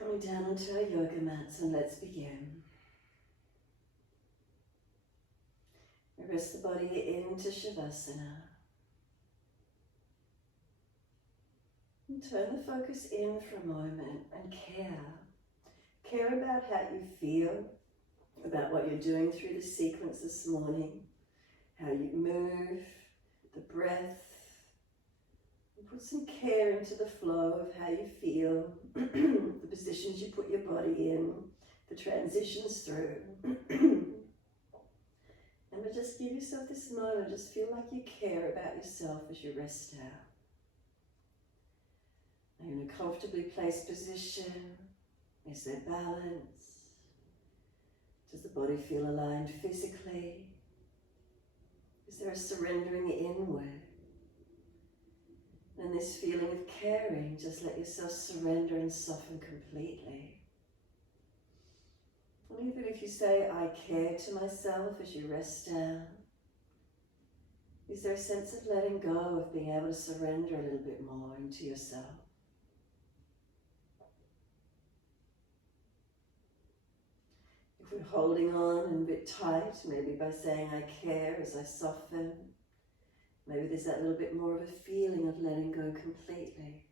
Coming down onto our yoga mats, and let's begin. We rest the body into Shavasana. And turn the focus in for a moment and care. Care about how you feel, about what you're doing through the sequence this morning, how you move, the breath. And put some care into the flow of how you feel, the positions you put your body in, the transitions through. And but just give yourself this moment, just feel like you care about yourself as you rest out. Are you in a comfortably placed position? Is there balance? Does the body feel aligned physically? Is there a surrendering inward? And this feeling of caring, just let yourself surrender and soften completely. And even if you say, I care to myself as you rest down, is there a sense of letting go, of being able to surrender a little bit more into yourself? If we're holding on and a bit tight, maybe by saying I care as I soften, maybe there's that little bit more of a feeling of letting go completely.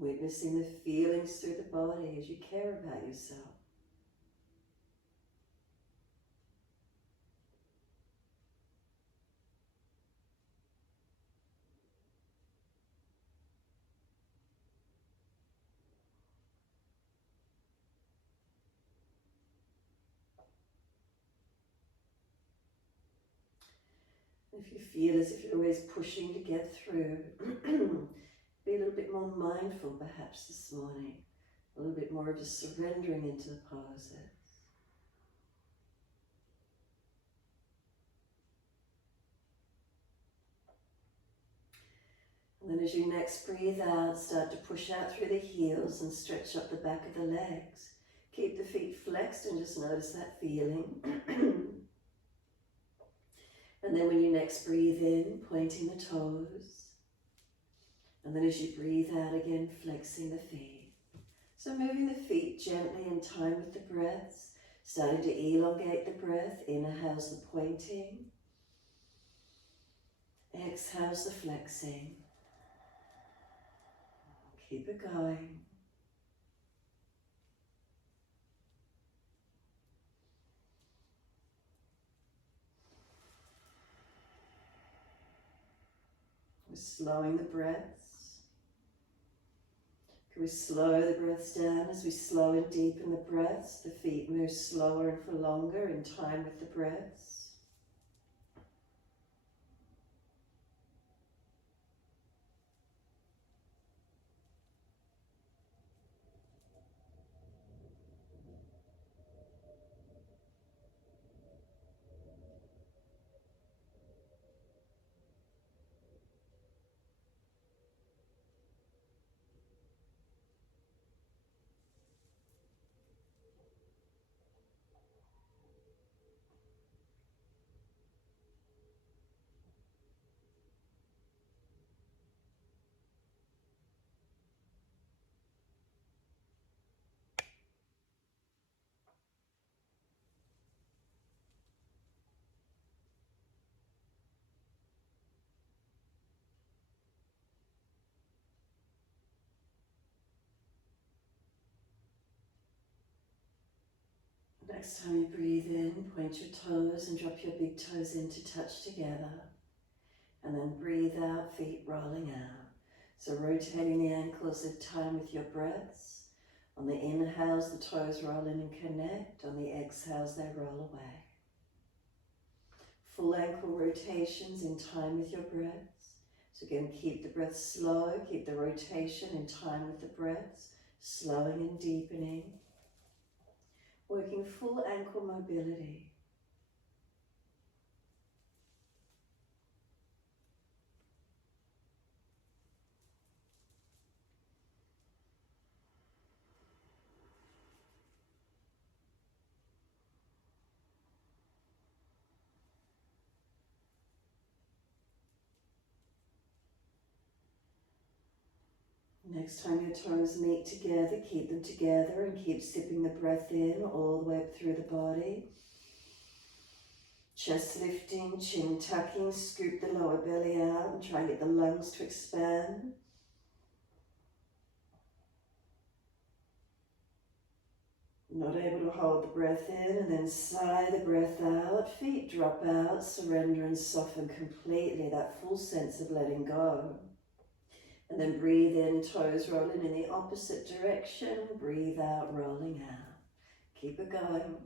Witnessing the feelings through the body as you care about yourself. If you feel as if you're always pushing to get through, be a little bit more mindful perhaps this morning, a little bit more of just surrendering into the poses. And then as you next breathe out, start to push out through the heels and stretch up the back of the legs. Keep the feet flexed and just notice that feeling. And then when you next breathe in, pointing the toes. And then as you breathe out again, flexing the feet. So moving the feet gently in time with the breaths, starting to elongate the breath. Inhales the pointing. Exhales the flexing. Keep it going. We're slowing the breaths. Can we slow the breaths down as we slow and deepen the breaths? The feet move slower and for longer in time with the breaths. Next time you breathe in, point your toes and drop your big toes in to touch together. And then breathe out, feet rolling out. So rotating the ankles in time with your breaths. On the inhales, the toes roll in and connect. On the exhales, they roll away. Full ankle rotations in time with your breaths. So again, keep the breath slow, keep the rotation in time with the breaths, slowing and deepening. Working full ankle mobility. Next time your toes meet together, keep them together and keep sipping the breath in all the way up through the body. Chest lifting, chin tucking, scoop the lower belly out and try and get the lungs to expand. Not able to hold the breath in, and then sigh the breath out. Feet drop out, surrender and soften completely, that full sense of letting go. And then breathe in, toes rolling in the opposite direction. Breathe out, rolling out. Keep it going.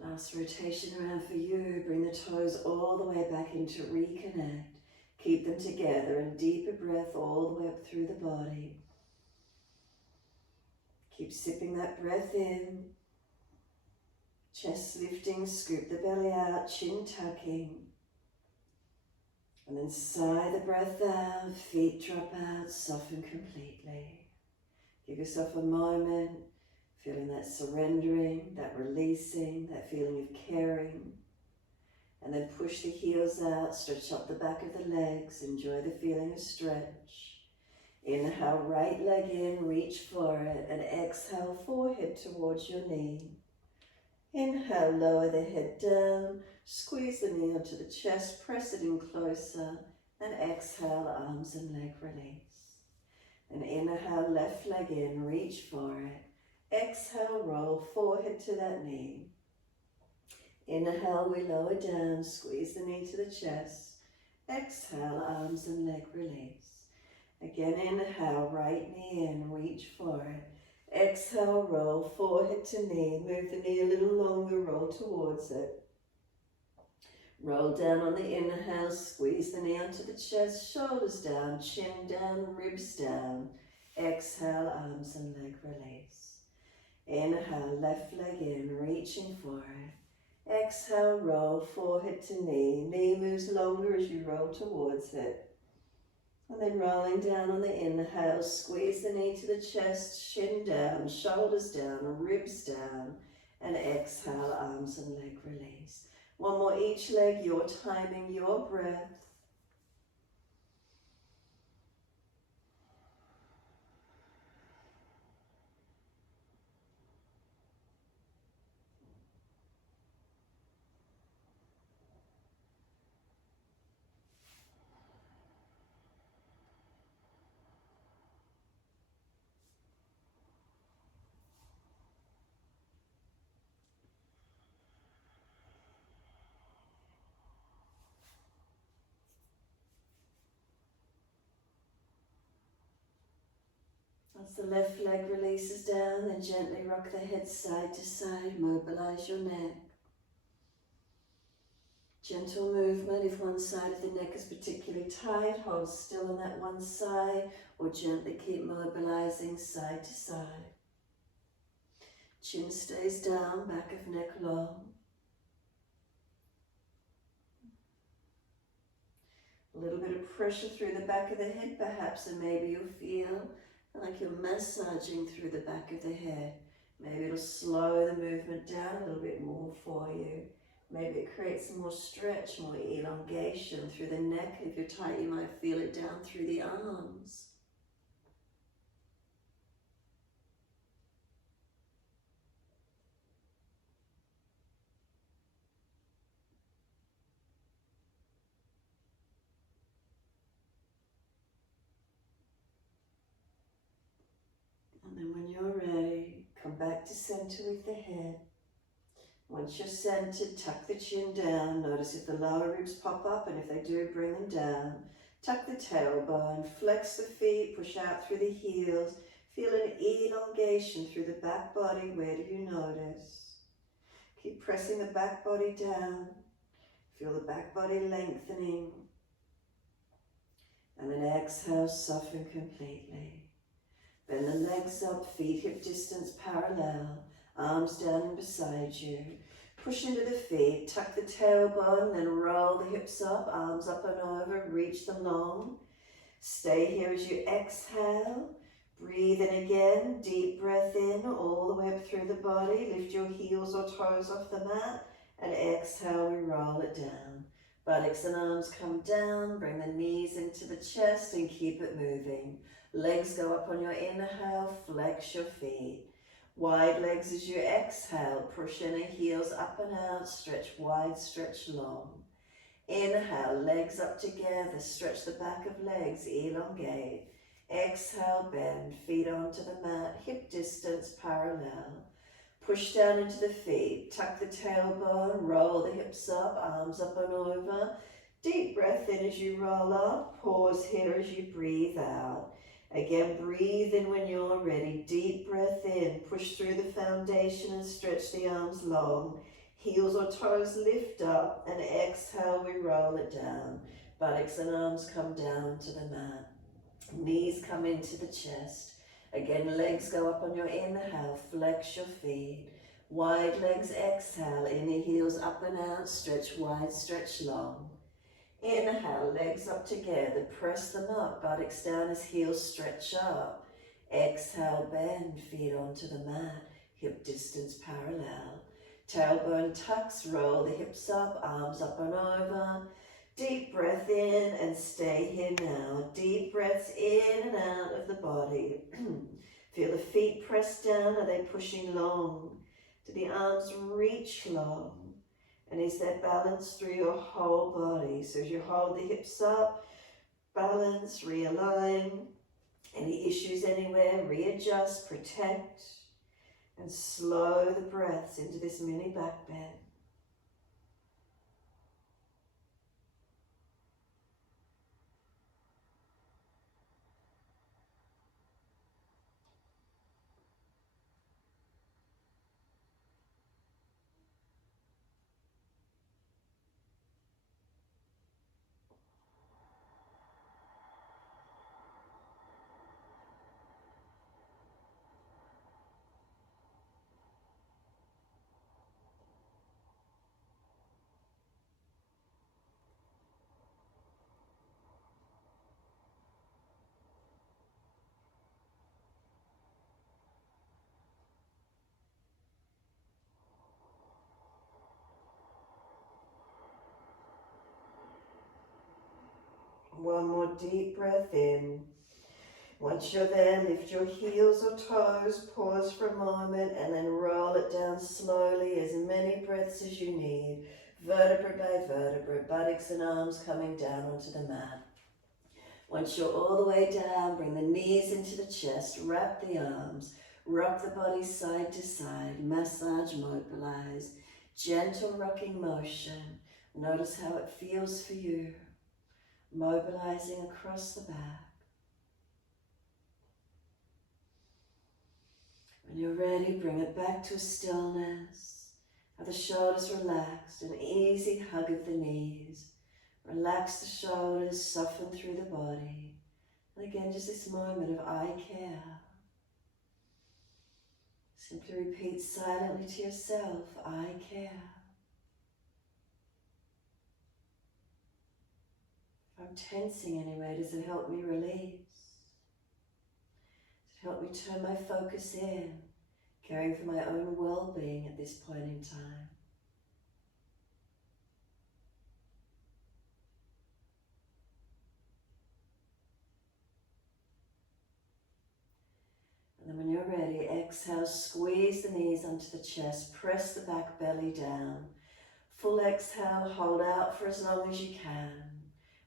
Last rotation around for you. Bring the toes all the way back into reconnect. Keep them together and deeper breath all the way up through the body. Keep sipping that breath in. Chest lifting, scoop the belly out, chin tucking. And then sigh the breath out, feet drop out, soften completely. Give yourself a moment, feeling that surrendering, that releasing, that feeling of caring. And then push the heels out, stretch up the back of the legs, enjoy the feeling of stretch. Inhale, right leg in, reach for it, and exhale, forehead towards your knee. Inhale, lower the head down, squeeze the knee onto the chest, press it in closer, and exhale, arms and leg release. And inhale, left leg in, reach for it. Exhale, roll forehead to that knee. Inhale, we lower down, squeeze the knee to the chest. Exhale, arms and leg release. Again, inhale, right knee in, reach for it. Exhale, roll forehead to knee. Move the knee a little longer, roll towards it. Roll down on the inhale, squeeze the knee onto the chest, shoulders down, chin down, ribs down. Exhale, arms and leg release. Inhale, left leg in, reaching for it. Exhale, roll forehead to knee. Knee moves longer as you roll towards it. And then rolling down on the inhale, squeeze the knee to the chest, chin down, shoulders down, ribs down. And exhale, arms and leg release. One more each leg, your timing, your breath. As the left leg releases down, then gently rock the head side to side, mobilize your neck. Gentle movement. If one side of the neck is particularly tight, hold still on that one side, or gently keep mobilizing side to side. Chin stays down, back of neck long. A little bit of pressure through the back of the head perhaps, and maybe you'll feel like you're massaging through the back of the head. Maybe it'll slow the movement down a little bit more for you. Maybe it creates more stretch, more elongation through the neck. If you're tight, you might feel it down through the arms. And then when you're ready, come back to center with the head. Once you're centered, tuck the chin down. Notice if the lower ribs pop up, and if they do, bring them down. Tuck the tailbone, flex the feet, push out through the heels. Feel an elongation through the back body. Where do you notice? Keep pressing the back body down. Feel the back body lengthening. And then exhale, soften completely. Bend the legs up, feet hip distance parallel. Arms down and beside you. Push into the feet, tuck the tailbone, then roll the hips up, arms up and over, reach them long. Stay here as you exhale. Breathe in again, deep breath in all the way up through the body. Lift your heels or toes off the mat and exhale, we roll it down. Buttocks and arms come down, bring the knees into the chest and keep it moving. Legs go up on your inhale, flex your feet. Wide legs as you exhale, push inner heels up and out, stretch wide, stretch long. Inhale, legs up together, stretch the back of legs, elongate. Exhale, bend, feet onto the mat, hip distance parallel. Push down into the feet, tuck the tailbone, roll the hips up, arms up and over. Deep breath in as you roll up, pause here as you breathe out. Again, breathe in when you're ready. Deep breath in, push through the foundation and stretch the arms long. Heels or toes lift up and exhale, we roll it down. Buttocks and arms come down to the mat. Knees come into the chest. Again, legs go up on your inhale, flex your feet. Wide legs exhale, inner heels up and out, stretch wide, stretch long. Inhale, legs up together, press them up, buttocks down as heels stretch up. Exhale, bend, feet onto the mat, hip distance parallel. Tailbone tucks, roll the hips up, arms up and over. Deep breath in and stay here now. Deep breaths in and out of the body. Feel the feet press down. Are they pushing long? Do the arms reach long? And is there balance through your whole body? So as you hold the hips up, balance, realign. Any issues anywhere, readjust, protect. And slow the breaths into this mini back bend. One more deep breath in. Once you're there, lift your heels or toes, pause for a moment, and then roll it down slowly, as many breaths as you need, vertebra by vertebra, buttocks and arms coming down onto the mat. Once you're all the way down, bring the knees into the chest, wrap the arms, rock the body side to side, massage, mobilize, gentle rocking motion. Notice how it feels for you. Mobilizing across the back. When you're ready, bring it back to a stillness. Have the shoulders relaxed, an easy hug of the knees. Relax the shoulders, soften through the body. And again, just this moment of I care. Simply repeat silently to yourself, I care. If I'm tensing anyway, does it help me release? Does it help me turn my focus in, caring for my own well-being at this point in time? And then when you're ready, exhale, squeeze the knees onto the chest, press the back belly down. Full exhale, hold out for as long as you can.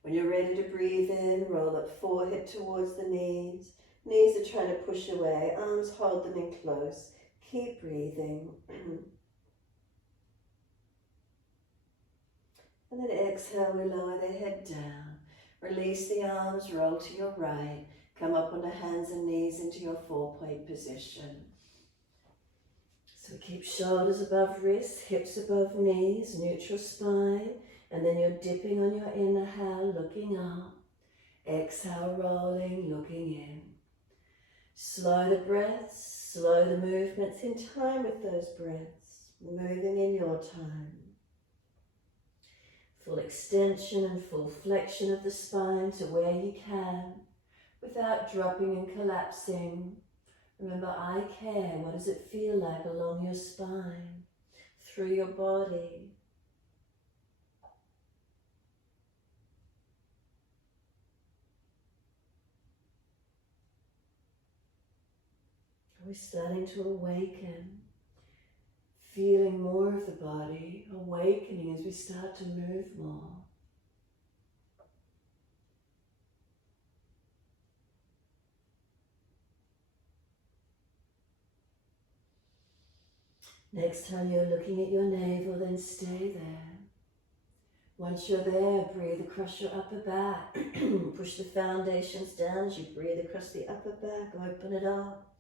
When you're ready to breathe in, roll that forehead towards the knees. Knees are trying to push away, arms hold them in close. Keep breathing. And then exhale, we lower the head down. Release the arms, roll to your right. Come up onto hands and knees into your four-point position. So keep shoulders above wrists, hips above knees, neutral spine. And then you're dipping on your inhale, looking up. Exhale, rolling, looking in. Slow the breaths, slow the movements in time with those breaths. Moving in your time. Full extension and full flexion of the spine to where you can, without dropping and collapsing. Remember, I care. What does it feel like along your spine, through your body? We're starting to awaken, feeling more of the body, awakening as we start to move more. Next time you're looking at your navel, then stay there. Once you're there, breathe across your upper back. Push the foundations down as you breathe across the upper back. Open it up.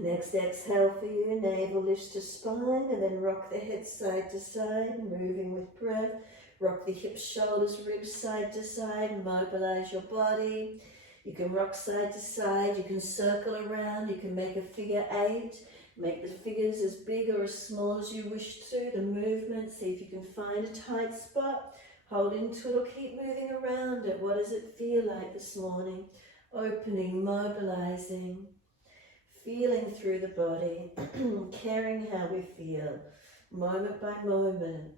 Next exhale for you, navel lifts to spine, and then rock the head side to side, moving with breath. Rock the hips, shoulders, ribs side to side, mobilize your body. You can rock side to side, you can circle around, you can make a figure 8. Make the figures as big or as small as you wish to, the movement. See if you can find a tight spot. Hold into it or keep moving around it. What does it feel like this morning? Opening, mobilizing. Feeling through the body, caring how we feel, moment by moment.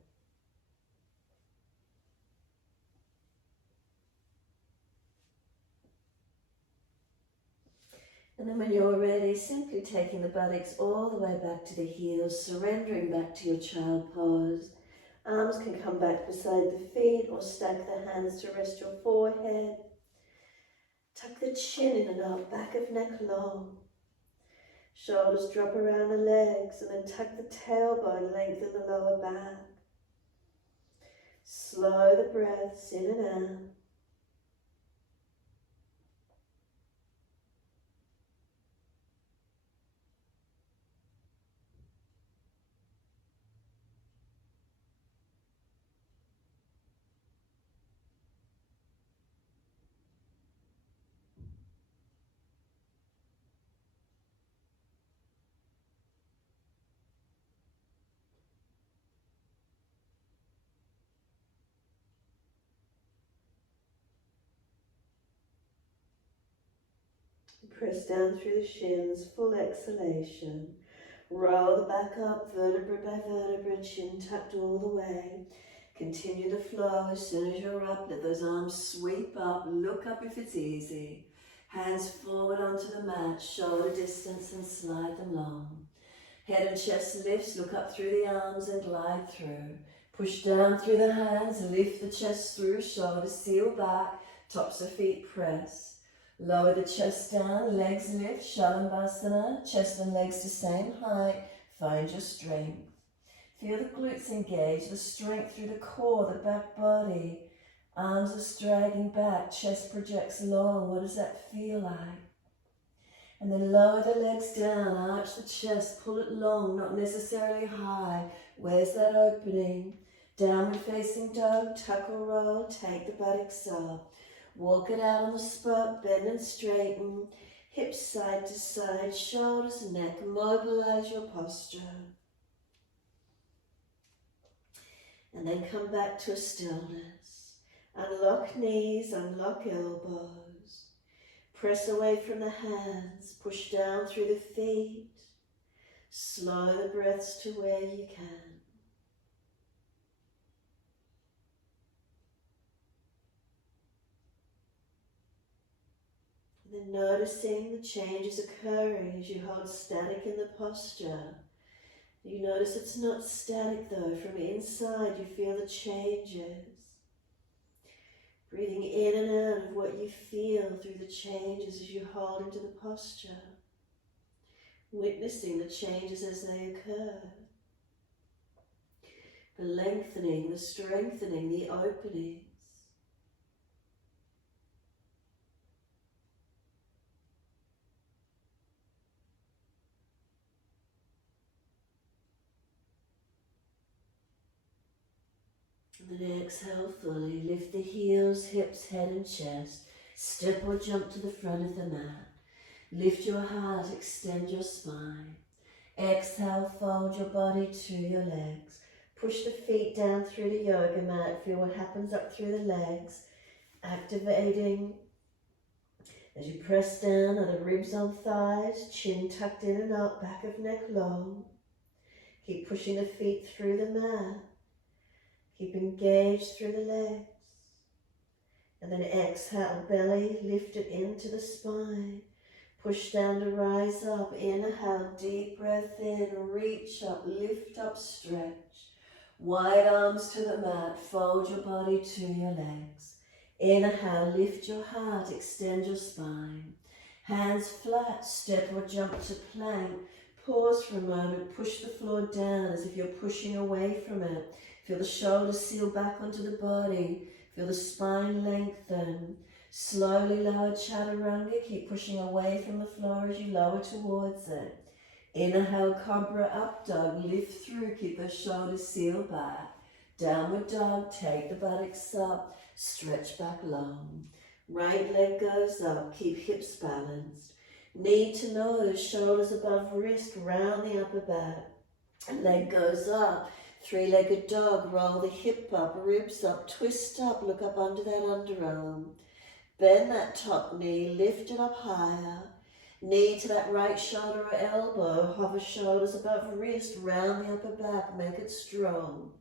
And then when you're ready, simply taking the buttocks all the way back to the heels, surrendering back to your child pose. Arms can come back beside the feet or stack the hands to rest your forehead. Tuck the chin in and up, back of neck long. Shoulders drop around the legs and then tuck the tailbone, lengthen the lower back. Slow the breaths in and out. Press down through the shins, full exhalation. Roll the back up, vertebra by vertebra, chin tucked all the way. Continue the flow. As soon as you're up, let those arms sweep up. Look up if it's easy. Hands forward onto the mat, shoulder distance, and slide them long. Head and chest lifts, look up through the arms and glide through. Push down through the hands, lift the chest through, shoulders seal back, tops of feet press. Lower the chest down, legs lift, Halasana, chest and legs the same height. Find your strength. Feel the glutes engage, the strength through the core, the back body. Arms are straggling back, chest projects long. What does that feel like? And then lower the legs down, arch the chest, pull it long, not necessarily high. Where's that opening? Downward facing dog, tuck or roll, take the buttocks up. Walk it out on the spot, bend and straighten, hips side to side, shoulders and neck, mobilize your posture. And then come back to a stillness. Unlock knees, unlock elbows. Press away from the hands, push down through the feet. Slow the breaths to where you can. And then noticing the changes occurring as you hold static in the posture. You notice it's not static though. From inside you feel the changes. Breathing in and out of what you feel through the changes as you hold into the posture. Witnessing the changes as they occur. The lengthening, the strengthening, the openings. And then exhale fully. Lift the heels, hips, head and chest. Step or jump to the front of the mat. Lift your heart, extend your spine. Exhale, fold your body to your legs. Push the feet down through the yoga mat. Feel what happens up through the legs. Activating as you press down, are the ribs on thighs, chin tucked in and up, back of neck long. Keep pushing the feet through the mat. Keep engaged through the legs. And then exhale, belly lifted into the spine. Push down to rise up. Inhale, deep breath in, reach up, lift up, stretch. Wide arms to the mat, fold your body to your legs. Inhale, lift your heart, extend your spine. Hands flat, step or jump to plank. Pause for a moment, push the floor down as if you're pushing away from it. Feel the shoulders seal back onto the body. Feel the spine lengthen. Slowly lower chaturanga, keep pushing away from the floor as you lower towards it. Inhale, cobra up dog, lift through, keep those shoulders sealed back. Downward dog, take the buttocks up, stretch back long. Right leg goes up, keep hips balanced. Knee to nose, shoulders above wrist, round the upper back. Leg goes up, three-legged dog, roll the hip up, ribs up, twist up, look up under that underarm. Bend that top knee, lift it up higher. Knee to that right shoulder or elbow, hover shoulders above wrist, round the upper back, make it strong.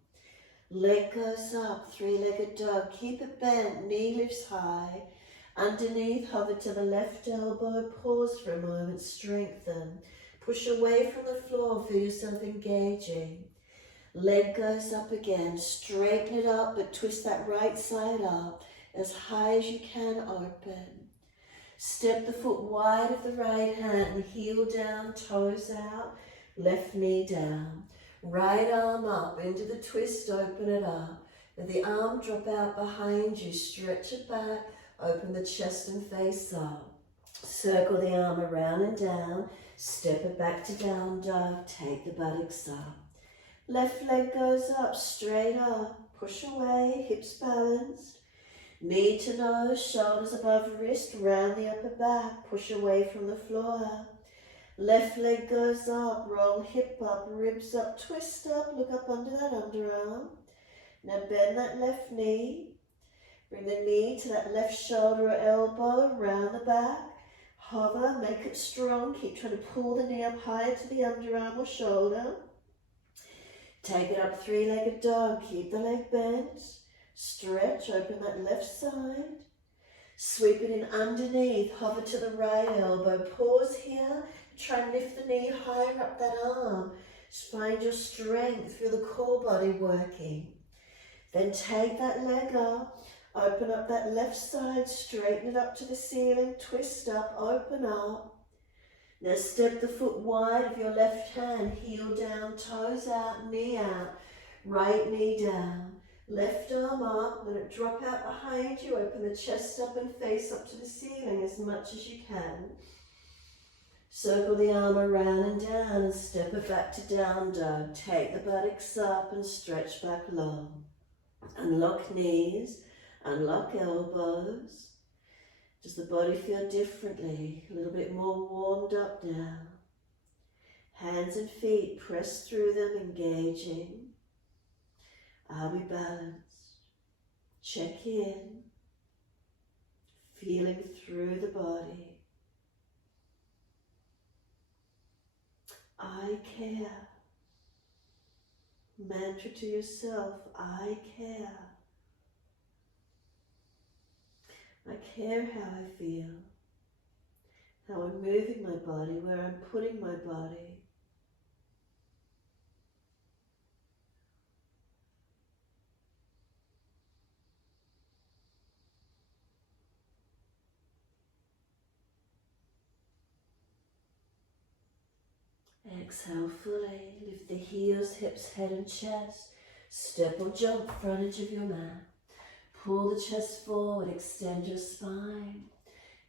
Leg goes up, three-legged dog, keep it bent, knee lifts high. Underneath, hover to the left elbow, pause for a moment, strengthen. Push away from the floor, feel yourself engaging. Leg goes up again, straighten it up, but twist that right side up, as high as you can, open. Step the foot wide of the right hand, heel down, toes out, left knee down. Right arm up into the twist, open it up. Let the arm drop out behind you, stretch it back, open the chest and face up. Circle the arm around and down, step it back to down dog, take the buttocks up. Left leg goes up, straight up, push away, hips balanced. Knee to nose, shoulders above wrist, round the upper back, push away from the floor. Left leg goes up, roll hip up, ribs up, twist up, look up under that underarm. Now bend that left knee. Bring the knee to that left shoulder or elbow, round the back. Hover, make it strong, keep trying to pull the knee up higher to the underarm or shoulder. Take it up, three-legged dog, keep the leg bent. Stretch, open that left side. Sweep it in underneath, hover to the right elbow. Pause here, try and lift the knee higher up that arm. Just find your strength, feel the core body working. Then take that leg up, open up that left side, straighten it up to the ceiling, twist up, open up. Now step the foot wide of your left hand, heel down, toes out, knee out, right knee down. Left arm up, let it drop out behind you, open the chest up and face up to the ceiling as much as you can. Circle the arm around and down and step it back to down dog. Take the buttocks up and stretch back long. Unlock knees, unlock elbows. Does the body feel differently? A little bit more warmed up now. Hands and feet press through them, engaging. Are we balanced? Check in, feeling through the body. I care. Mantra to yourself, I care. I care how I feel, how I'm moving my body, where I'm putting my body. Exhale fully, lift the heels, hips, head and chest. Step or jump front edge of your mat. Pull the chest forward, extend your spine.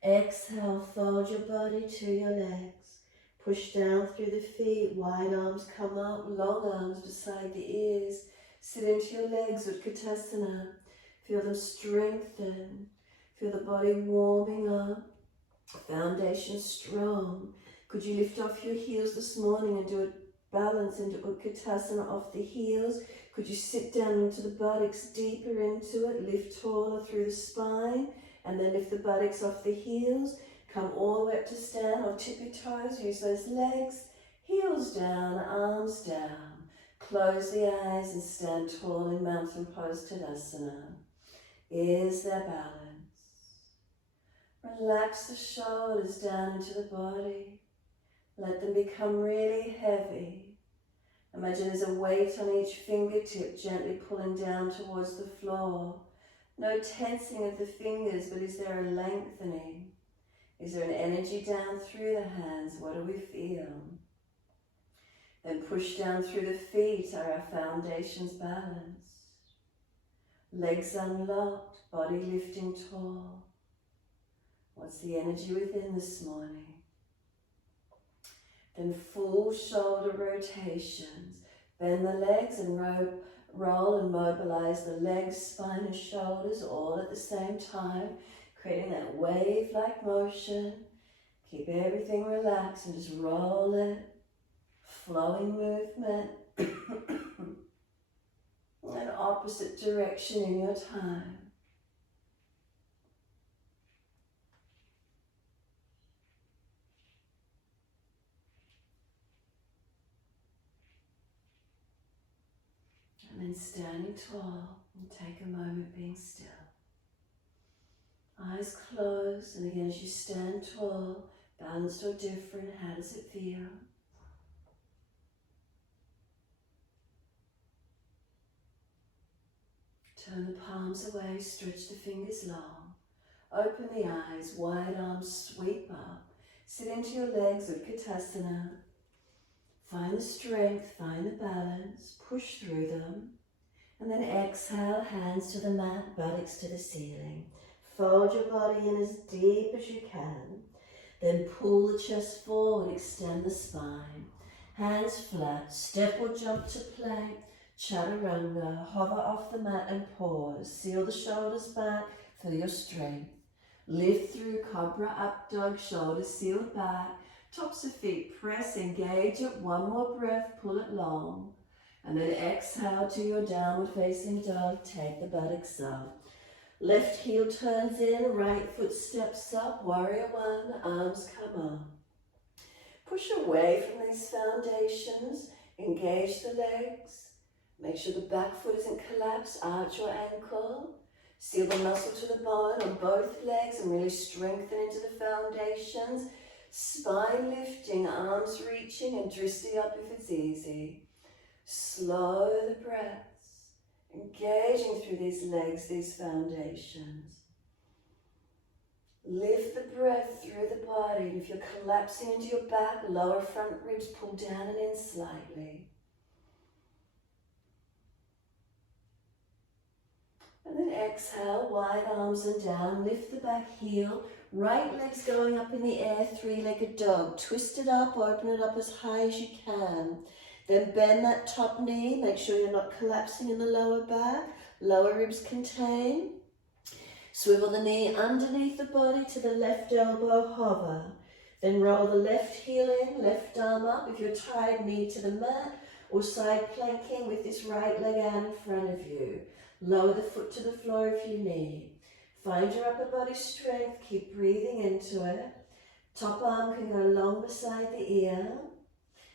Exhale, fold your body to your legs. Push down through the feet, wide arms come up, long arms beside the ears. Sit into your legs, Utkatasana. Feel them strengthen. Feel the body warming up, foundation strong. Could you lift off your heels this morning and do a balance into Utkatasana off the heels? Could you sit down into the buttocks, deeper into it, lift taller through the spine, and then lift the buttocks off the heels. Come all the way up to stand or tip your toes, use those legs, heels down, arms down. Close the eyes and stand tall in mountain pose Tadasana. Is there balance? Relax the shoulders down into the body. Let them become really heavy. Imagine there's a weight on each fingertip, gently pulling down towards the floor. No tensing of the fingers, but is there a lengthening? Is there an energy down through the hands? What do we feel? Then push down through the feet. Are our foundations balanced? Legs unlocked, body lifting tall. What's the energy within this morning? Then full shoulder rotations. Bend the legs and roll and mobilize the legs, spine and shoulders all at the same time, creating that wave-like motion. Keep everything relaxed and just roll it. Flowing movement. An opposite direction in your time. And then standing tall and take a moment being still. Eyes closed, and again as you stand tall, balanced or different, how does it feel? Turn the palms away, stretch the fingers long. Open the eyes, wide arms sweep up. Sit into your legs, Utkatasana. Find the strength, find the balance, push through them. And then exhale, hands to the mat, buttocks to the ceiling. Fold your body in as deep as you can. Then pull the chest forward, extend the spine. Hands flat, step or jump to plank. Chaturanga, hover off the mat and pause. Seal the shoulders back, feel your strength. Lift through Cobra, up dog, shoulders sealed back. Tops of feet press, engage it. One more breath, pull it long. And then exhale to your downward facing dog. Take the buttocks up. Left heel turns in, right foot steps up. Warrior one, arms come up. Push away from these foundations. Engage the legs. Make sure the back foot isn't collapsed. Arch your ankle. Seal the muscle to the bone on both legs and really strengthen into the foundations. Spine lifting, arms reaching, and drishti up if it's easy. Slow the breaths, engaging through these legs, these foundations. Lift the breath through the body. And if you're collapsing into your back, lower front ribs pull down and in slightly. And then exhale, wide arms and down, lift the back heel, right leg's going up in the air, three-legged dog. Twist it up, open it up as high as you can. Then bend that top knee, make sure you're not collapsing in the lower back. Lower ribs contain. Swivel the knee underneath the body to the left elbow, hover. Then roll the left heel in, left arm up. If you're tired, knee to the mat, or side planking with this right leg out in front of you. Lower the foot to the floor if you need. Find your upper body strength, keep breathing into it. Top arm can go long beside the ear.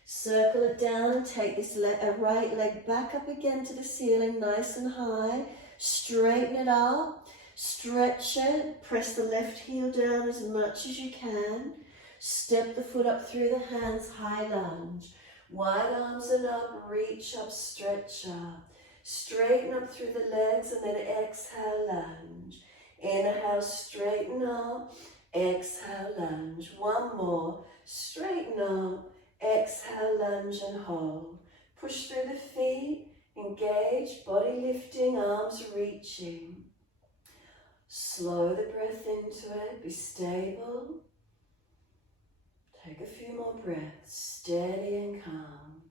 Circle it down and take this right leg back up again to the ceiling, nice and high. Straighten it up, stretch it, press the left heel down as much as you can. Step the foot up through the hands, high lunge. Wide arms and up, reach up, stretch up. Straighten up through the legs and then exhale, lunge. Inhale, straighten up, exhale, lunge. One more, straighten up, exhale, lunge and hold. Push through the feet, engage, body lifting, arms reaching. Slow the breath into it, be stable. Take a few more breaths, steady and calm.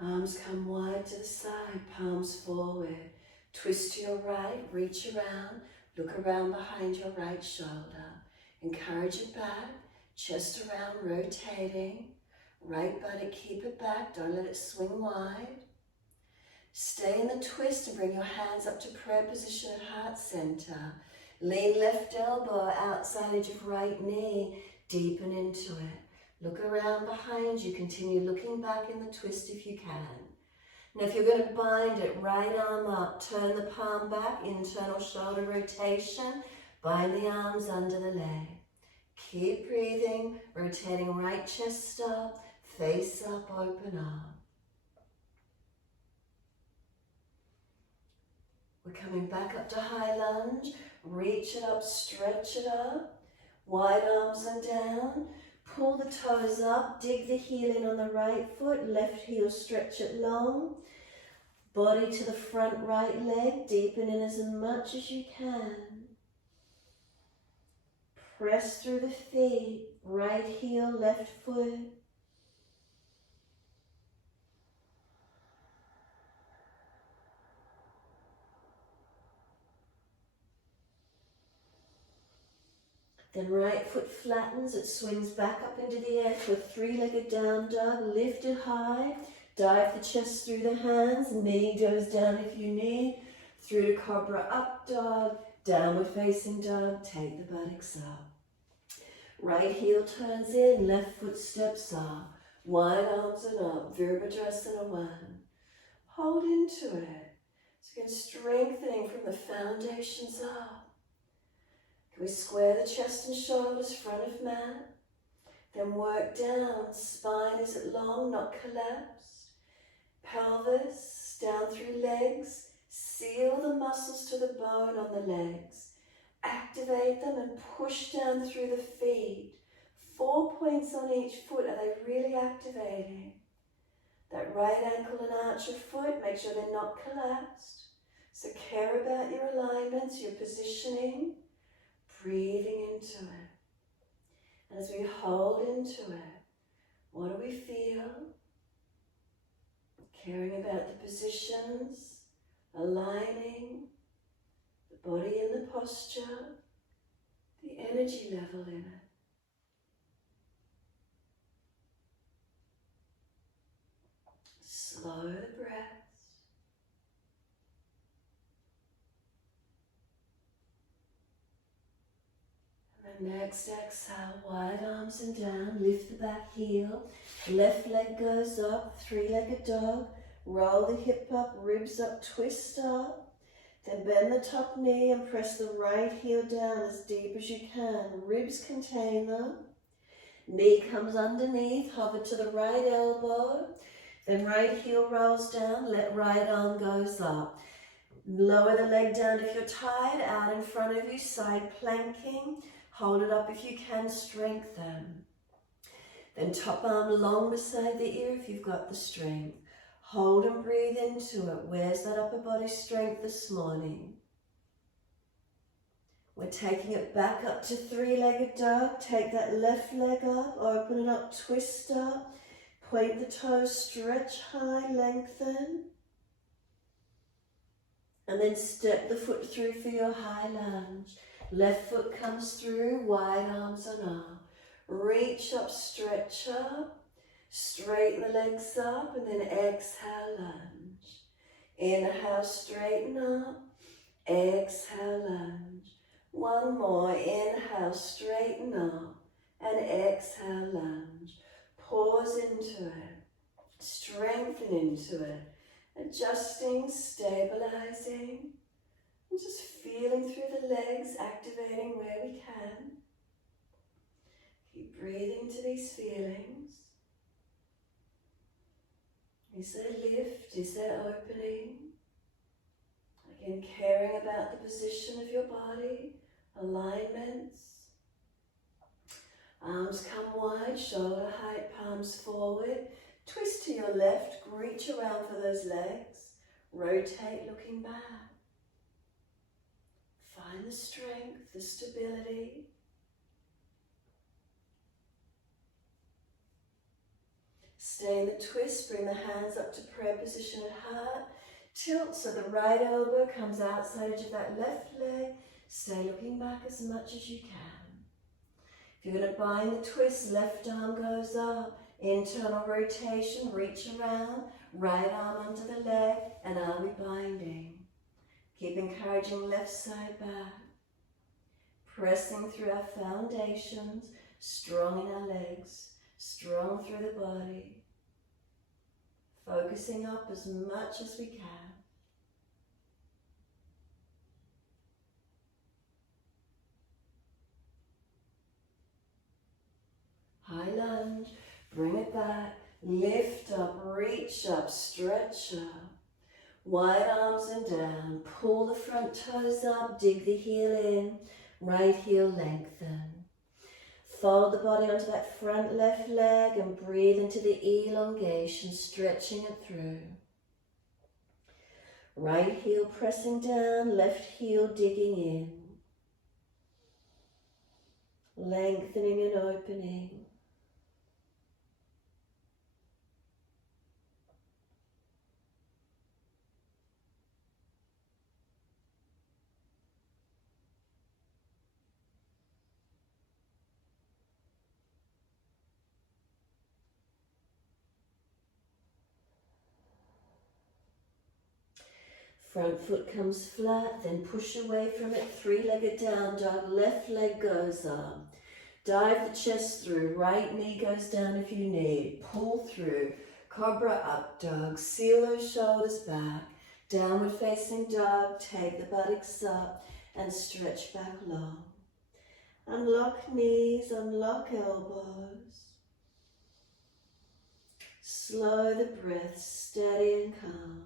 Arms come wide to the side, palms forward. Twist to your right, reach around, look around behind your right shoulder. Encourage it back, chest around, rotating. Right buttock, keep it back, don't let it swing wide. Stay in the twist and bring your hands up to prayer position at heart center. Lean left elbow outside edge of right knee, deepen into it. Look around behind you, continue looking back in the twist if you can. Now if you're going to bind it, right arm up, turn the palm back, internal shoulder rotation, bind the arms under the leg. Keep breathing, rotating right chest up, face up, open up. We're coming back up to high lunge, reach it up, stretch it up, wide arms and down. Pull the toes up, dig the heel in on the right foot, left heel stretch it long. Body to the front right leg, deepen in as much as you can. Press through the feet, right heel, left foot. Then right foot flattens, it swings back up into the air to a three-legged down dog, lift it high, dive the chest through the hands, knee goes down if you need, through to cobra, up dog, downward facing dog, take the buttocks up. Right heel turns in, left foot steps up, wide arms and up, Virabhadrasana 1. Hold into it. So again, strengthening from the foundations up. Can we square the chest and shoulders, front of mat? Then work down, spine, is it long, not collapsed? Pelvis, down through legs, seal the muscles to the bone on the legs. Activate them and push down through the feet. 4 points on each foot, are they really activating? That right ankle and arch of foot, make sure they're not collapsed. So care about your alignments, your positioning. Breathing into it. And as we hold into it, what do we feel? Caring about the positions, aligning the body and the posture, the energy level in it. Slow the breath. Next exhale, wide arms and down, lift the back heel, left leg goes up, three-legged dog, roll the hip up, ribs up, twist up, then bend the top knee and press the right heel down as deep as you can, ribs contain them, knee comes underneath, hover to the right elbow, then right heel rolls down, let right arm goes up. Lower the leg down if you're tired, out in front of you, side planking. Hold it up if you can, strengthen. Then top arm long beside the ear if you've got the strength. Hold and breathe into it. Where's that upper body strength this morning? We're taking it back up to three-legged dog. Take that left leg up, open it up, twist up. Point the toes, stretch high, lengthen. And then step the foot through for your high lunge. Left foot comes through, wide arms and up. Reach up, stretch up. Straighten the legs up and then exhale, lunge. Inhale, straighten up. Exhale, lunge. One more. Inhale, straighten up. And exhale, lunge. Pause into it. Strengthen into it. Adjusting, stabilizing. And just feeling through the legs, activating where we can. Keep breathing to these feelings. Is there lift? Is there opening? Again, caring about the position of your body, alignments. Arms come wide, shoulder height, palms forward. Twist to your left, reach around for those legs. Rotate, looking back. Find the strength, the stability. Stay in the twist, bring the hands up to prayer position at heart. Tilt so the right elbow comes outside edge of that left leg. Stay looking back as much as you can. If you're going to bind the twist, left arm goes up. Internal rotation, reach around. Right arm under the leg, and are we binding? Keep encouraging left side back. Pressing through our foundations, strong in our legs, strong through the body. Focusing up as much as we can. High lunge, bring it back, lift up, reach up, stretch up. Wide arms and down, pull the front toes up, dig the heel in, right heel lengthen. Fold the body onto that front left leg and breathe into the elongation, stretching it through. Right heel pressing down, left heel digging in. Lengthening and opening. Front foot comes flat, then push away from it, three-legged down dog, left leg goes up. Dive the chest through, right knee goes down if you need. Pull through, cobra up dog, seal those shoulders back. Downward facing dog, take the buttocks up and stretch back long. Unlock knees, unlock elbows. Slow the breath, steady and calm.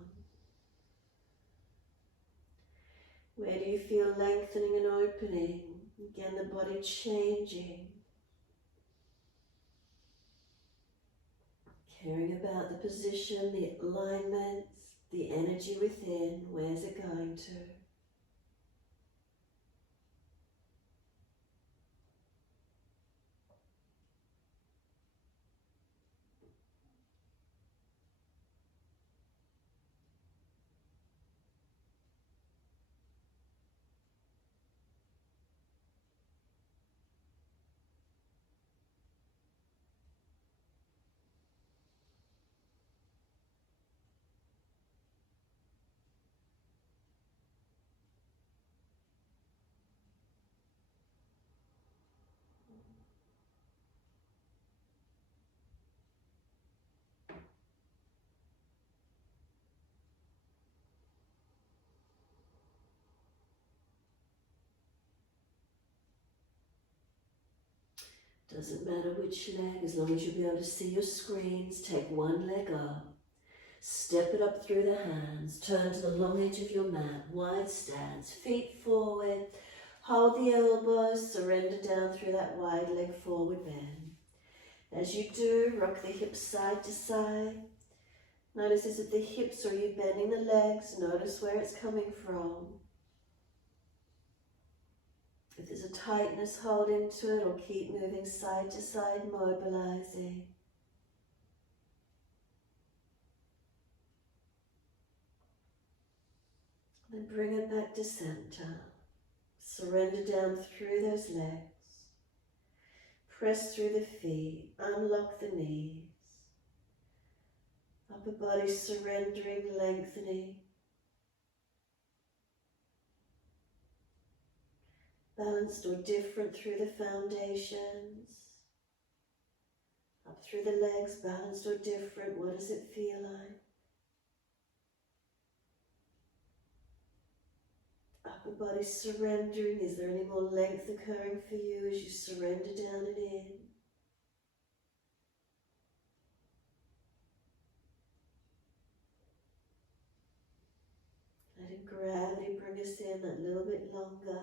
Where do you feel lengthening and opening? Again, the body changing. Caring about the position, the alignments, the energy within. Where's it going to? Doesn't matter which leg, as long as you'll be able to see your screens. Take one leg up. Step it up through the hands. Turn to the long edge of your mat. Wide stance. Feet forward. Hold the elbows. Surrender down through that wide leg forward bend. As you do, rock the hips side to side. Notice, is it the hips or are you bending the legs? Notice where it's coming from. If there's a tightness, hold into it or keep moving side to side, mobilizing. Then bring it back to center. Surrender down through those legs. Press through the feet, unlock the knees. Upper body surrendering, lengthening. Balanced or different through the foundations. Up through the legs, balanced or different. What does it feel like? Upper body surrendering. Is there any more length occurring for you as you surrender down and in? Letting gravity bring us in that little bit longer.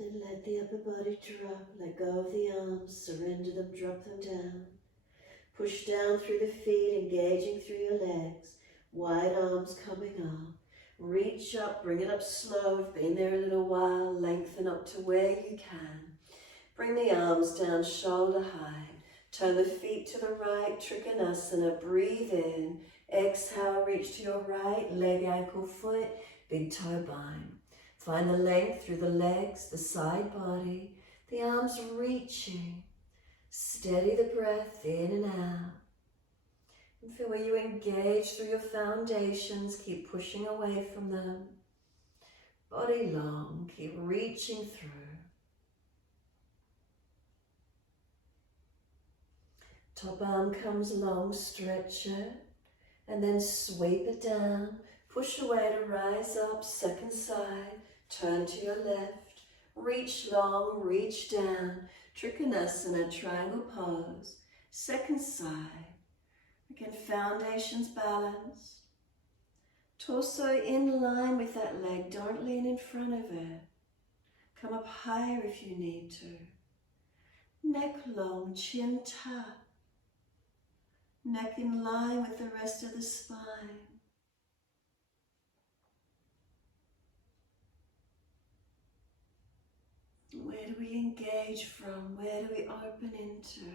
Then let the upper body drop. Let go of the arms. Surrender them, drop them down. Push down through the feet, engaging through your legs. Wide arms coming up. Reach up, bring it up slow. We've been there a little while. Lengthen up to where you can. Bring the arms down shoulder high. Turn the feet to the right, Trikonasana. Breathe in. Exhale, reach to your right, leg, ankle, foot, big toe bind. Find the length through the legs, the side body, the arms reaching. Steady the breath in and out. And feel where you engage through your foundations. Keep pushing away from them. Body long, keep reaching through. Top arm comes long, stretch it. And then sweep it down. Push away to rise up, second side. Turn to your left. Reach long, reach down. Trikonasana, triangle pose. Second side. Again, foundations balance. Torso in line with that leg. Don't lean in front of it. Come up higher if you need to. Neck long, chin tuck. Neck in line with the rest of the spine. Where do we engage from? Where do we open into?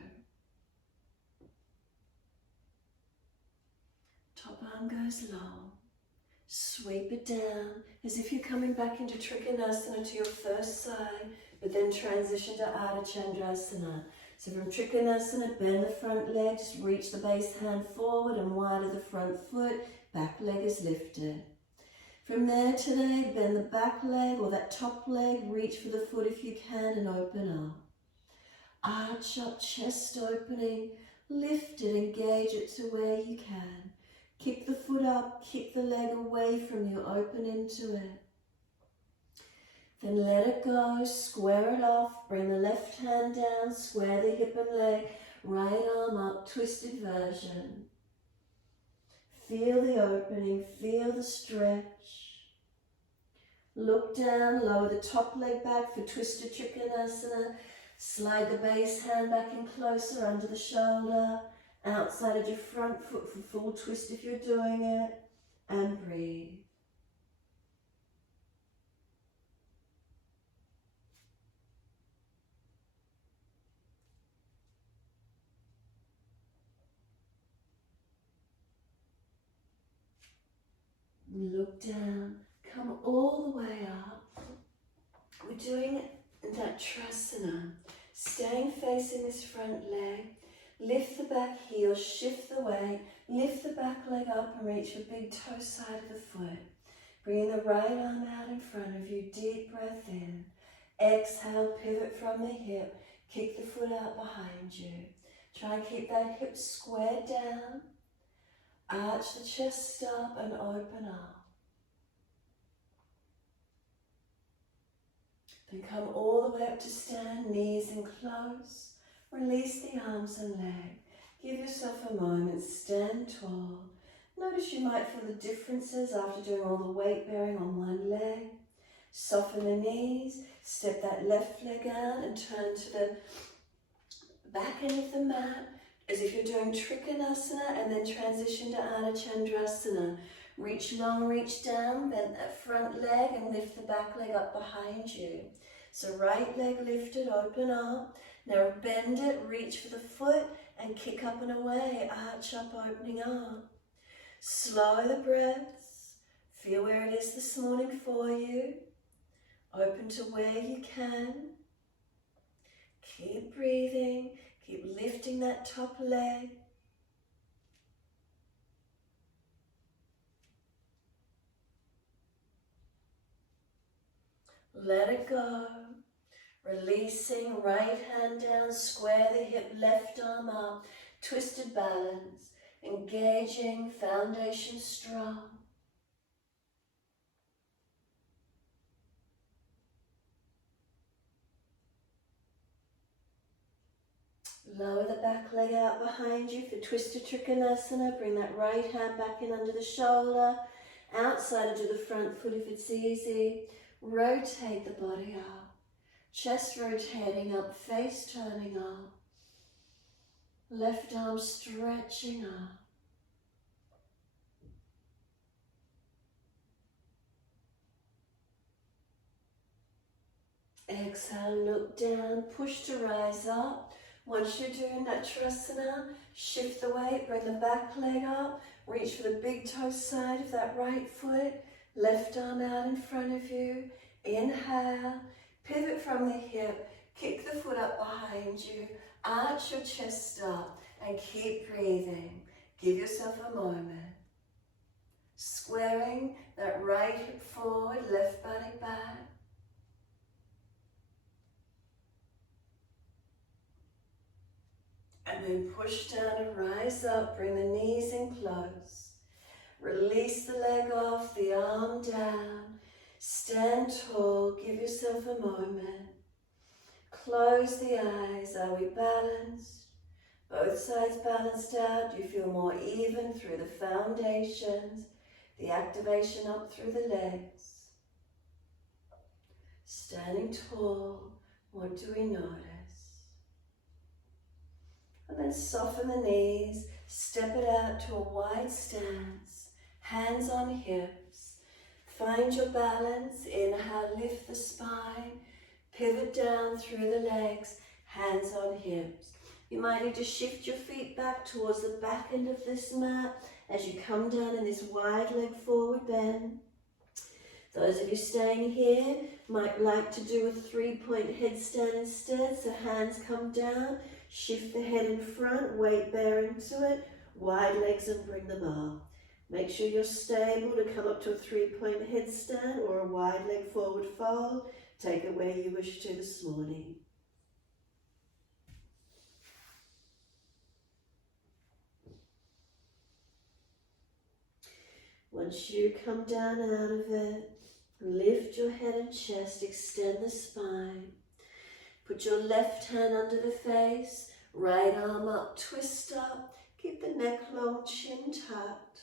Top arm goes long. Sweep it down as if you're coming back into Trikonasana to your first side, but then transition to Anachandrasana. So from Trikonasana, bend the front leg, just reach the base hand forward and wide of the front foot, back leg is lifted. From there today, bend the back leg or that top leg, reach for the foot if you can and open up. Arch up, chest opening, lift it, engage it to where you can. Kick the foot up, kick the leg away from you, open into it. Then let it go, square it off, bring the left hand down, square the hip and leg, right arm up, twisted version. Feel the opening, feel the stretch. Look down, lower the top leg back for twisted Trikonasana. Slide the base hand back in closer under the shoulder, outside of your front foot for full twist if you're doing it, and breathe. Look down, come all the way up. We're doing Anachandrasana, staying facing this front leg. Lift the back heel, shift the weight, lift the back leg up and reach your big toe side of the foot. Bring the right arm out in front of you, deep breath in. Exhale, pivot from the hip, kick the foot out behind you. Try and keep that hip squared down. Arch the chest up and open up. Then come all the way up to stand, knees in close. Release the arms and leg. Give yourself a moment, stand tall. Notice you might feel the differences after doing all the weight bearing on one leg. Soften the knees, step that left leg out and turn to the back end of the mat as if you're doing Trikonasana and then transition to Anachandrasana. Reach long, reach down, bend that front leg and lift the back leg up behind you. So right leg lifted, open up. Now bend it, reach for the foot and kick up and away, arch up, opening up. Slow the breaths, feel where it is this morning for you. Open to where you can. Keep breathing, keep lifting that top leg. Let it go. Releasing, right hand down, square the hip, left arm up, twisted balance, engaging, foundation strong. Lower the back leg out behind you for twisted Trikonasana. Bring that right hand back in under the shoulder, outside into the front foot if it's easy. Rotate the body up. Chest rotating up, face turning up. Left arm stretching up. Exhale, look down, push to rise up. Once you're doing Anachandrasana, shift the weight, bring the back leg up, reach for the big toe side of that right foot, left arm out in front of you. Inhale, pivot from the hip, kick the foot up behind you, arch your chest up, and keep breathing. Give yourself a moment. Squaring that right hip forward, left body back. And then push down and rise up, bring the knees in close. Release the leg off, the arm down. Stand tall, give yourself a moment. Close the eyes, are we balanced? Both sides balanced out, do you feel more even through the foundations? The activation up through the legs. Standing tall, what do we notice? And then soften the knees, step it out to a wide stance, hands on hips. Find your balance, inhale, lift the spine, pivot down through the legs, hands on hips. You might need to shift your feet back towards the back end of this mat as you come down in this wide leg forward bend. Those of you staying here might like to do a 3-point headstand instead, so hands come down, shift the head in front, weight bear into it, wide legs and bring them up. Make sure you're stable to come up to a 3-point headstand or a wide leg forward fold. Take it where you wish to this morning. Once you come down out of it, lift your head and chest, extend the spine. Put your left hand under the face, right arm up, twist up. Keep the neck long, chin tucked.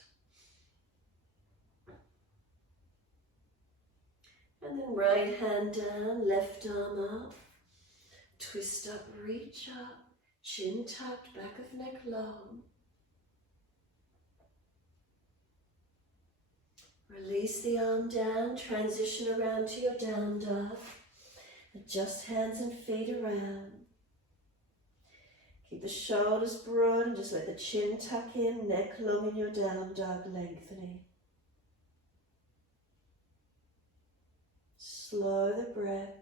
And then right hand down, left arm up. Twist up, reach up, chin tucked, back of neck long. Release the arm down, transition around to your down dog. Adjust hands and feet around. Keep the shoulders broad and just let the chin tuck in, neck long in your down dog, lengthening. Slow the breaths.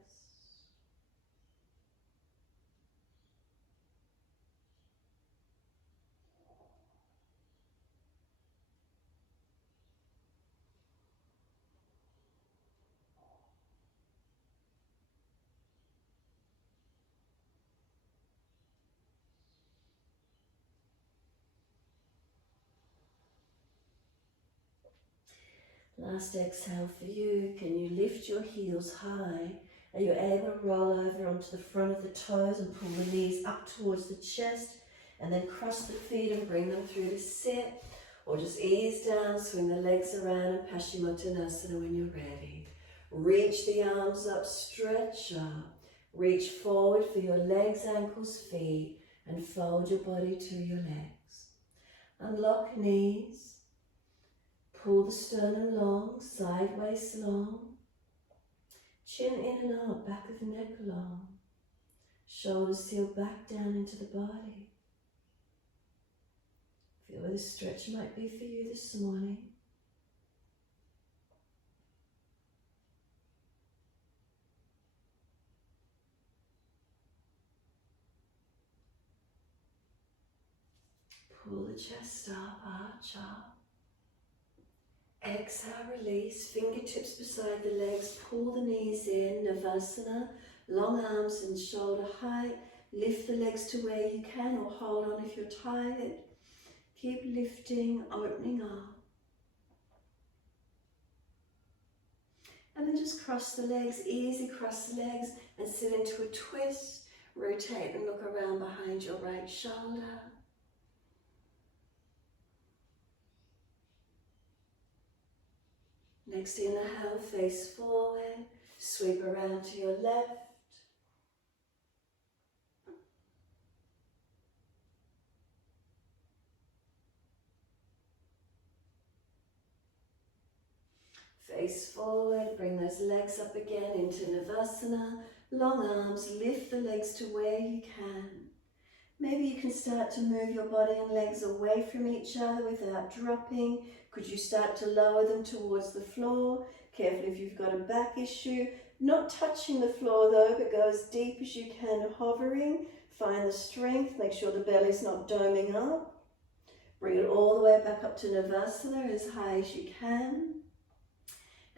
Last exhale for you. Can you lift your heels high? Are you able to roll over onto the front of the toes and pull the knees up towards the chest and then cross the feet and bring them through to sit? Or just ease down, swing the legs around and Paschimottanasana when you're ready. Reach the arms up, stretch up. Reach forward for your legs, ankles, feet and fold your body to your legs. Unlock knees. Pull the sternum long, sideways long. Chin in and out, back of neck long. Shoulders seal back down into the body. Feel where the stretch might be for you this morning. Pull the chest up, arch up. Exhale, release, fingertips beside the legs, pull the knees in, Navasana, long arms and shoulder height, lift the legs to where you can or hold on if you're tired. Keep lifting, opening up. And then just cross the legs, easy cross the legs and sit into a twist. Rotate and look around behind your right shoulder. Next inhale, face forward, sweep around to your left. Face forward, bring those legs up again into Navasana. Long arms, lift the legs to where you can. Maybe you can start to move your body and legs away from each other without dropping. Could you start to lower them towards the floor? Careful if you've got a back issue. Not touching the floor though, but go as deep as you can, hovering. Find the strength, make sure the belly's not doming up. Bring it all the way back up to Navasana as high as you can.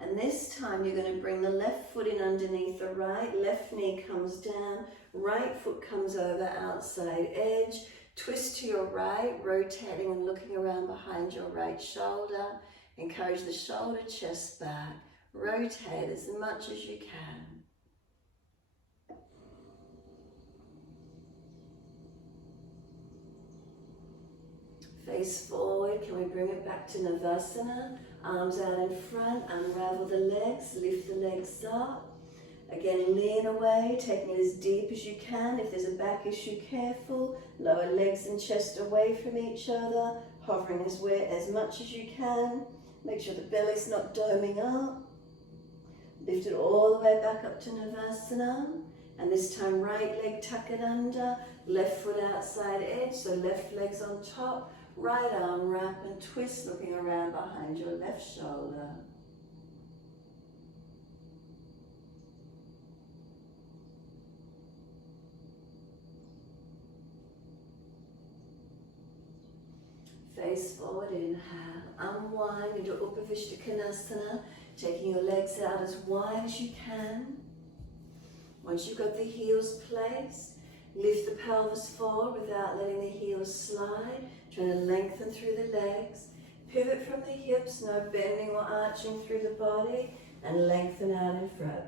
And this time you're going to bring the left foot in underneath the right, left knee comes down, right foot comes over outside edge, twist to your right, rotating and looking around behind your right shoulder. Encourage the shoulder, chest back, rotate as much as you can. Face forward, can we bring it back to Navasana? Arms out in front, unravel the legs, lift the legs up. Again, lean away, taking it as deep as you can. If there's a back issue, careful. Lower legs and chest away from each other, hovering as much as you can. Make sure the belly's not doming up. Lift it all the way back up to Navasana. And this time, right leg tuck it under, left foot outside edge, so left leg's on top. Right arm wrap and twist, looking around behind your left shoulder. Face forward, inhale. Unwind into Upavishtakonasana, taking your legs out as wide as you can. Once you've got the heels placed, lift the pelvis forward without letting the heels slide. Trying to lengthen through the legs. Pivot from the hips, no bending or arching through the body, and lengthen out in front.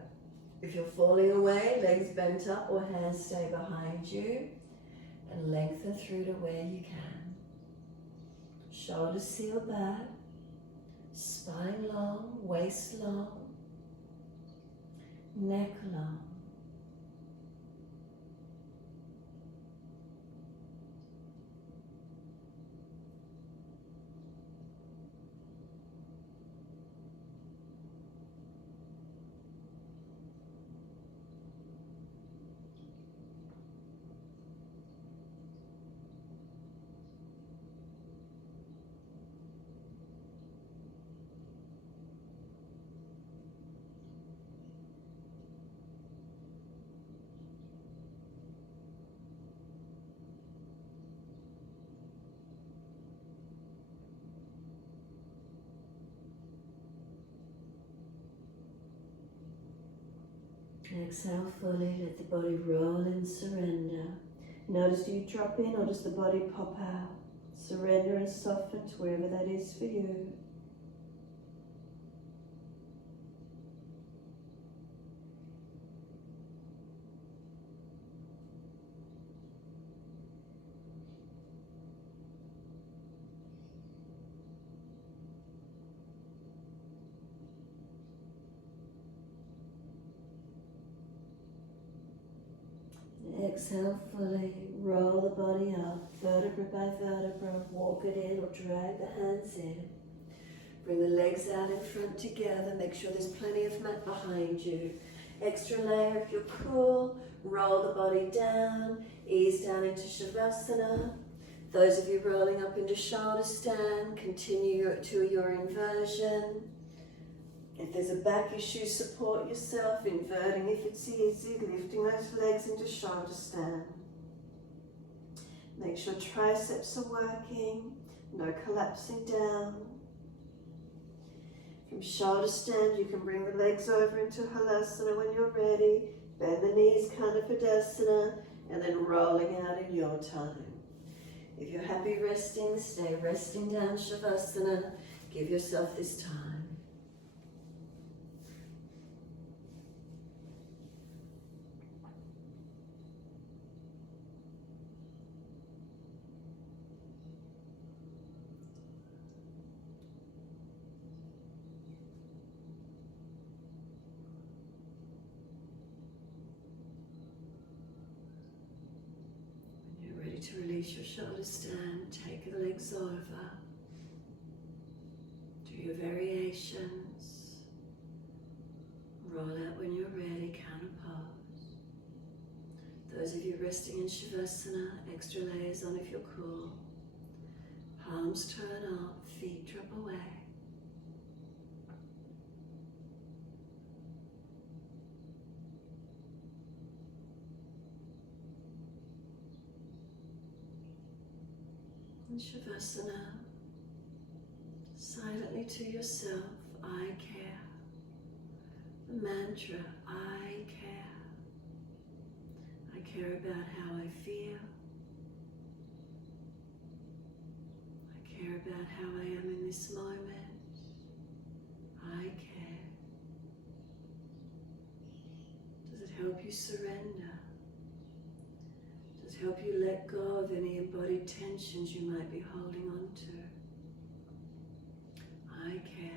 If you're falling away, legs bent up or hands stay behind you, and lengthen through to where you can. Shoulders seal back, spine long, waist long, neck long. Exhale fully, let the body roll in surrender. Notice, do you drop in or does the body pop out? Surrender and soften to wherever that is for you. Exhale fully, roll the body up, vertebra by vertebra, walk it in or drag the hands in. Bring the legs out in front together, make sure there's plenty of mat behind you. Extra layer if you're cool, roll the body down, ease down into Shavasana. Those of you rolling up into shoulder stand, continue to your inversion. If there's a back issue, support yourself, inverting if it's easy, lifting those legs into shoulder stand. Make sure triceps are working, no collapsing down. From shoulder stand, you can bring the legs over into Halasana when you're ready. Bend the knees, Kanapodasana, and then rolling out in your time. If you're happy resting, stay resting down Shavasana. Give yourself this time. To release your shoulder stand, take the legs over. Do your variations. Roll out when you're ready, counter pose. Those of you resting in Shavasana, extra layers on if you're cool. Palms turn up, feet drop away. In Shavasana, silently to yourself, I care. The mantra, I care. I care about how I feel. I care about how I am in this moment. I care. Does it help you surrender? Does it help you let go of any embodied tensions you might be holding on to? I care.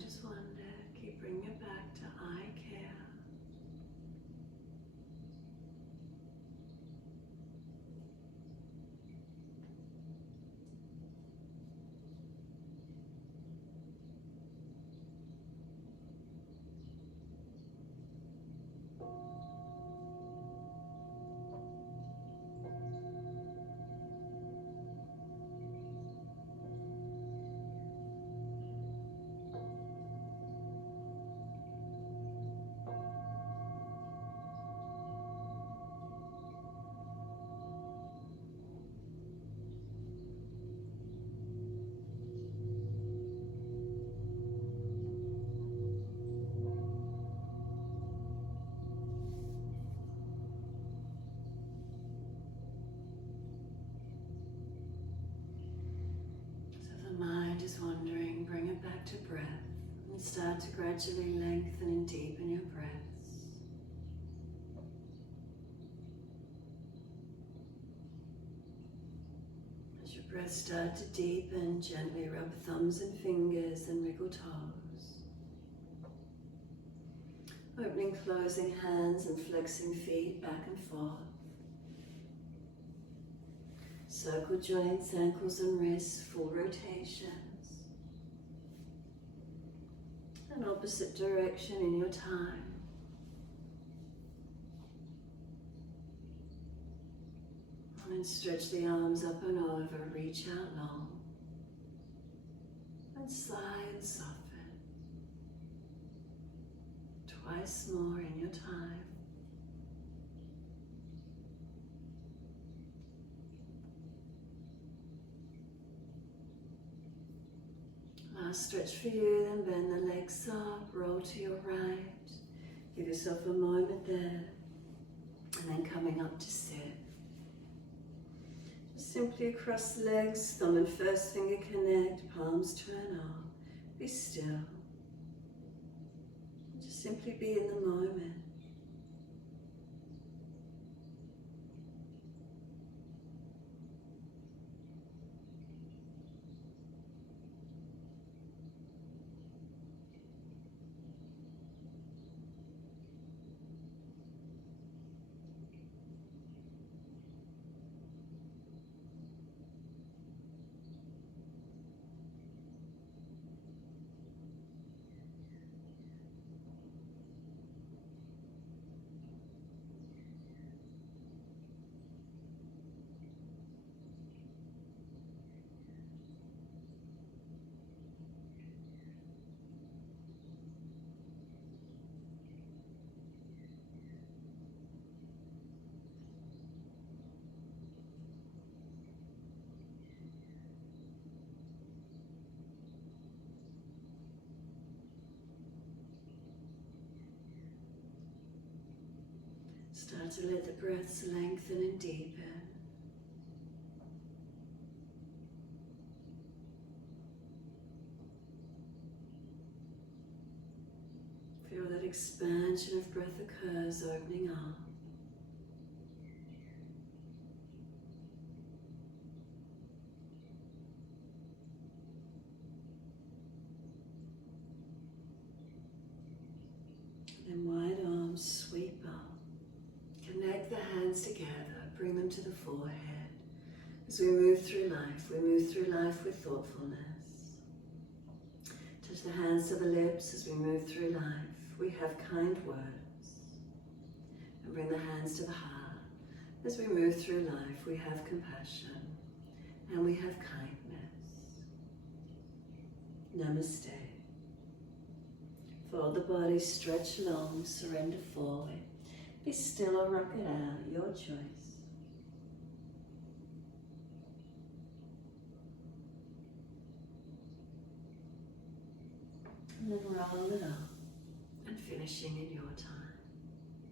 Just wonder, keep bringing it back to I care. Mind is wandering, bring it back to breath and start to gradually lengthen and deepen your breaths. As your breaths start to deepen, gently rub thumbs and fingers and wriggle toes. Opening, closing hands and flexing feet back and forth. Circle joints, ankles and wrists, full rotations. An opposite direction in your time. And stretch the arms up and over, reach out long. And sigh and soften. Twice more in your time. Last stretch for you, then bend the legs up, roll to your right. Give yourself a moment there. And then coming up to sit. Just simply across the legs, thumb and first finger connect, palms turn up. Be still. Just simply be in the moment. Start to let the breaths lengthen and deepen. Feel that expansion of breath occurs, opening up. Then wide arms sweep up. Connect the hands together, bring them to the forehead. As we move through life with thoughtfulness. Touch the hands to the lips as we move through life. We have kind words. And bring the hands to the heart. As we move through life, we have compassion and we have kindness. Namaste. Fold the body, stretch long, surrender forward. Be still or rock it out, your choice. And then roll it up and finishing in your time.